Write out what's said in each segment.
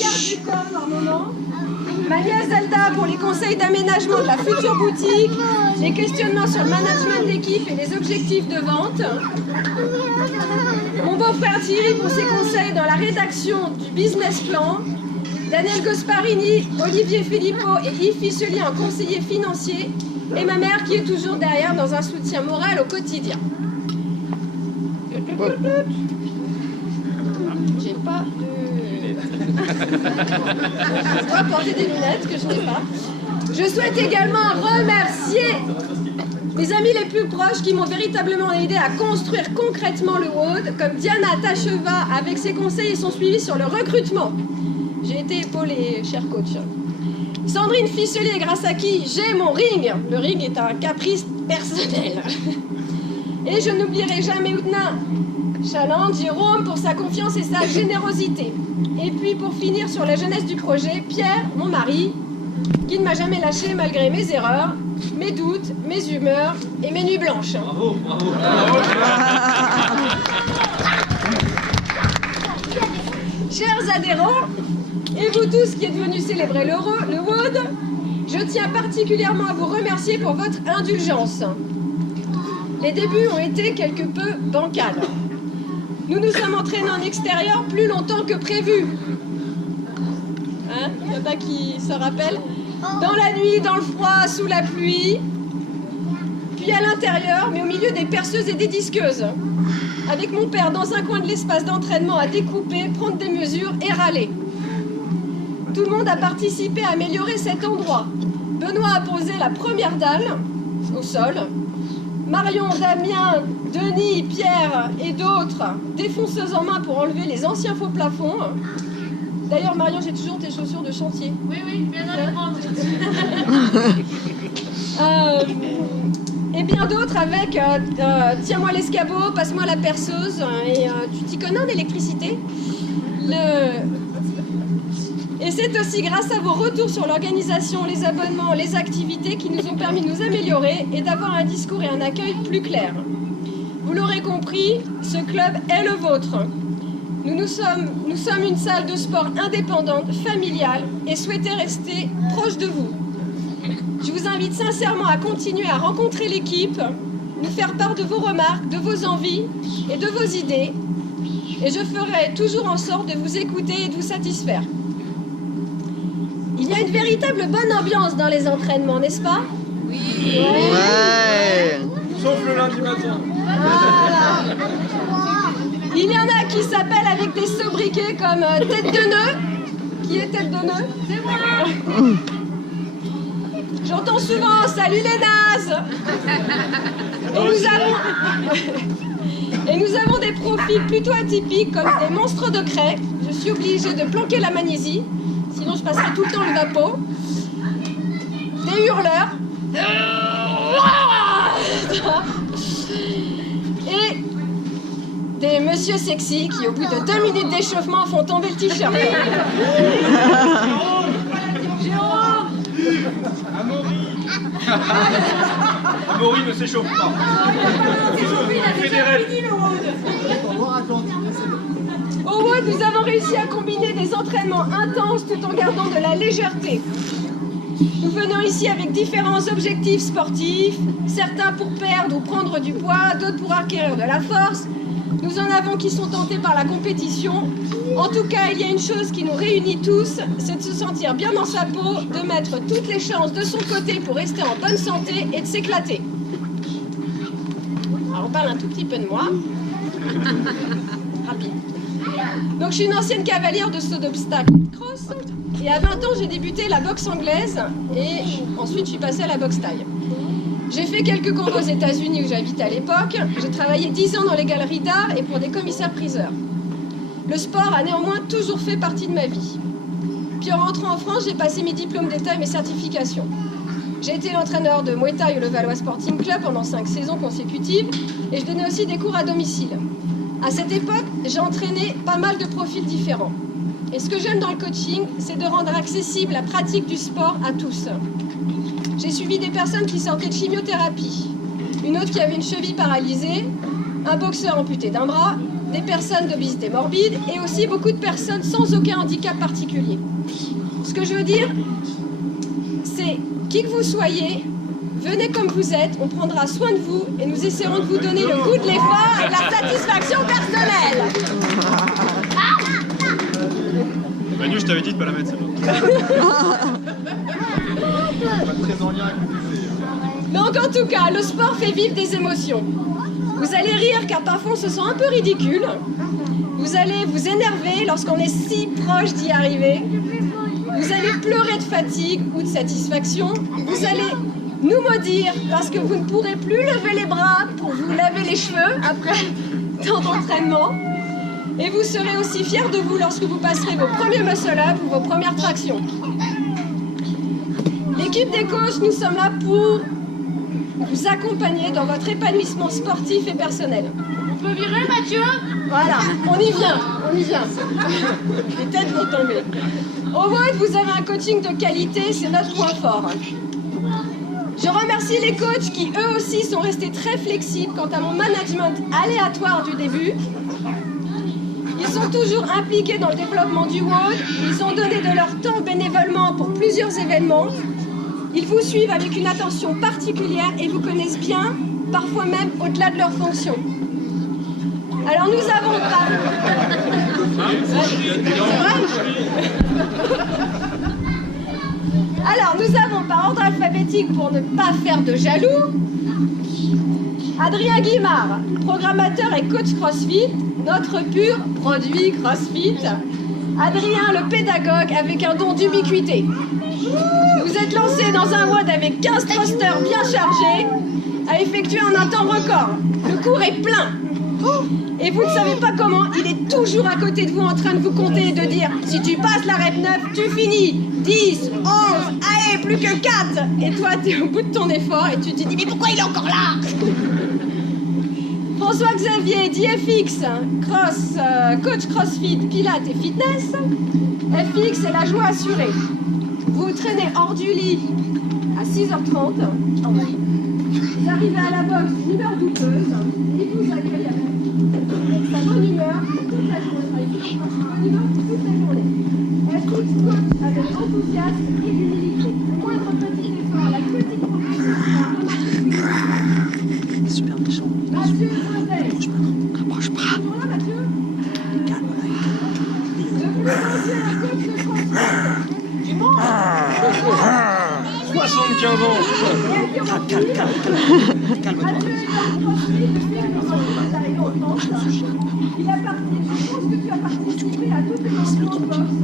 garde du corps par moment. Ma nièce Zelda pour les conseils d'aménagement de la future boutique, les questionnements sur le management d'équipe et les objectifs de vente. Mon beau-frère Thierry pour ses conseils dans la rédaction du business plan. Daniel Gasparini, Olivier Filippo et Yves Fichelier en conseiller financier. Et ma mère qui est toujours derrière dans un soutien moral au quotidien. J'ai pas de... Je dois porter des lunettes que je n'ai pas. Je souhaite également remercier mes amis les plus proches qui m'ont véritablement aidé à construire concrètement le WOD, comme Diana Tacheva avec ses conseils et son suivi sur le recrutement. J'ai été épaulée, cher coach. Sandrine Fichelier, grâce à qui j'ai mon ring. Le ring est un caprice personnel. Et je n'oublierai jamais Oudna Chaland, Jérôme pour sa confiance et sa générosité. Et puis pour finir sur la jeunesse du projet, Pierre, mon mari, qui ne m'a jamais lâché malgré mes erreurs, mes doutes, mes humeurs et mes nuits blanches. Bravo, bravo. Chers adhérents, et vous tous qui êtes venus célébrer le WOD, je tiens particulièrement à vous remercier pour votre indulgence. Les débuts ont été quelque peu bancals. Nous nous sommes entraînés en extérieur plus longtemps que prévu. Hein? Il y en a qui se rappellent? Dans la nuit, dans le froid, sous la pluie. Puis à l'intérieur, mais au milieu des perceuses et des disqueuses. Avec mon père dans un coin de l'espace d'entraînement à découper, prendre des mesures et râler. Tout le monde a participé à améliorer cet endroit. Benoît a posé la première dalle au sol. Marion, Damien, Denis, Pierre et d'autres, défonceuses en main pour enlever les anciens faux plafonds. D'ailleurs, Marion, j'ai toujours tes chaussures de chantier. Oui, oui, bien dans les prendre. Et bien d'autres avec tiens-moi l'escabeau, passe-moi la perceuse. Et tu t'y connais en électricité? Et c'est aussi grâce à vos retours sur l'organisation, les abonnements, les activités qui nous ont permis de nous améliorer et d'avoir un discours et un accueil plus clairs. Vous l'aurez compris, ce club est le vôtre. Nous sommes une salle de sport indépendante, familiale et souhaitez rester proche de vous. Je vous invite sincèrement à continuer à rencontrer l'équipe, nous faire part de vos remarques, de vos envies et de vos idées. Et je ferai toujours en sorte de vous écouter et de vous satisfaire. Il y a une véritable bonne ambiance dans les entraînements, n'est-ce pas? Oui. Ouais. Sauf le lundi matin. Voilà. Il y en a qui s'appellent avec des sobriquets comme tête de nœud. Qui est tête de nœud? C'est moi. J'entends souvent « Salut les nazes !» Et nous avons des profils plutôt atypiques comme des monstres de craie. Je suis obligée de planquer la magnésie, sinon je passerai tout le temps le vapeau. Des hurleurs. Et des monsieur sexy qui, au bout de 2 minutes d'échauffement, font tomber le t-shirt. Amaury ne s'échauffe pas. Au WOD, nous avons réussi à combiner des entraînements intenses tout en gardant de la légèreté. Nous venons ici avec différents objectifs sportifs, certains pour perdre ou prendre du poids, d'autres pour acquérir de la force. Nous en avons qui sont tentés par la compétition. En tout cas, il y a une chose qui nous réunit tous, c'est de se sentir bien dans sa peau, de mettre toutes les chances de son côté pour rester en bonne santé et de s'éclater. Alors on parle un tout petit peu de moi. Rapide. Donc je suis une ancienne cavalière de saut d'obstacle et de cross. Et à 20 ans, j'ai débuté la boxe anglaise et ensuite je suis passée à la boxe thaï. J'ai fait quelques combats aux États-Unis où j'habitais à l'époque. J'ai travaillé 10 ans dans les galeries d'art et pour des commissaires-priseurs. Le sport a néanmoins toujours fait partie de ma vie. Puis en rentrant en France, j'ai passé mes diplômes d'État et mes certifications. J'ai été l'entraîneur de Muay Thai au Levallois Sporting Club pendant 5 saisons consécutives et je donnais aussi des cours à domicile. À cette époque, j'ai entraîné pas mal de profils différents. Et ce que j'aime dans le coaching, c'est de rendre accessible la pratique du sport à tous. J'ai suivi des personnes qui sortaient de chimiothérapie, une autre qui avait une cheville paralysée, un boxeur amputé d'un bras, des personnes d'obésité morbide et aussi beaucoup de personnes sans aucun handicap particulier. Ce que je veux dire, c'est qui que vous soyez, venez comme vous êtes, on prendra soin de vous et nous essaierons de vous donner le goût de l'effort et de la satisfaction personnelle. Manu, je t'avais dit de pas la mettre celle-là. Très en lien avec le Donc en tout cas, le sport fait vivre des émotions. Vous allez rire car parfois on se sent un peu ridicule. Vous allez vous énerver lorsqu'on est si proche d'y arriver. Vous allez pleurer de fatigue ou de satisfaction. Vous allez nous maudire parce que vous ne pourrez plus lever les bras pour vous laver les cheveux après tant d'entraînement. Et vous serez aussi fiers de vous lorsque vous passerez vos premiers muscle-up ou vos premières tractions. L'équipe des coachs, nous sommes là pour vous accompagner dans votre épanouissement sportif et personnel. On peut virer, Mathieu? Voilà, on y vient. Les têtes vont tomber. Au WOD, vous avez un coaching de qualité, c'est notre point fort. Je remercie les coachs qui, eux aussi, sont restés très flexibles quant à mon management aléatoire du début. Ils sont toujours impliqués dans le développement du WOD. Ils ont donné de leur temps bénévolement pour plusieurs événements. Ils vous suivent avec une attention particulière et vous connaissent bien, parfois même au-delà de leurs fonctions. Alors nous avons Alors nous avons par ordre alphabétique pour ne pas faire de jaloux. Adrien Guimard, programmateur et coach CrossFit, notre pur produit CrossFit. Adrien, le pédagogue avec un don d'ubiquité. Vous êtes lancé dans un WOD avec 15 thrusters bien chargés, à effectuer en un temps record. Le cours est plein. Et vous ne savez pas comment, il est toujours à côté de vous en train de vous compter et de dire « Si tu passes la rep 9, tu finis 10, 11, allez, plus que 4 !» Et toi, tu es au bout de ton effort et tu te dis « Mais pourquoi il est encore là ?» François-Xavier, DFX, coach CrossFit, Pilates et Fitness. FX est la joie assurée. Vous traînez hors du lit à 6h30. Vous arrivez à la boxe, une heure douteuse. Il vous accueille avec sa bonne humeur toute la journée. Bonne humeur toute la journée. FX coach avec enthousiasme et humilité. Le moindre petit effort, la petite progression. Super méchant. Mathieu José. Rapproche pas. Toujours là, Mathieu? Calme-la. Le plus ancien coach de CrossFit du monde. 75 ans. Calme-toi. Mathieu est un CrossFit depuis que CrossFit est arrivé en France. Il a participé, je pense que tu as participé à toutes les mentions en boxe.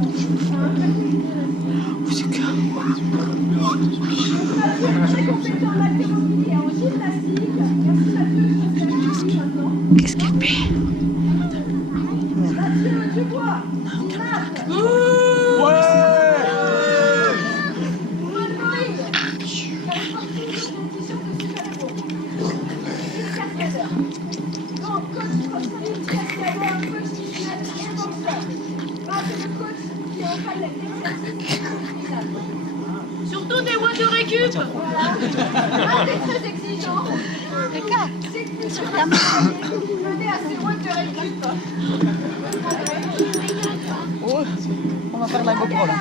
Mathieu est très compétent en haltérophilie et en gymnastique. Merci Mathieu, je te fais maintenant. Qu'est-ce qu'elle fait? Mathieu, tu vois, Surtout des voies de récup. voilà. T'es très exigeant. C'est que tu vas mener à ces voies de récup. Oh, on va faire la GoPro là.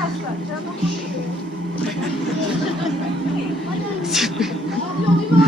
Champion du monde.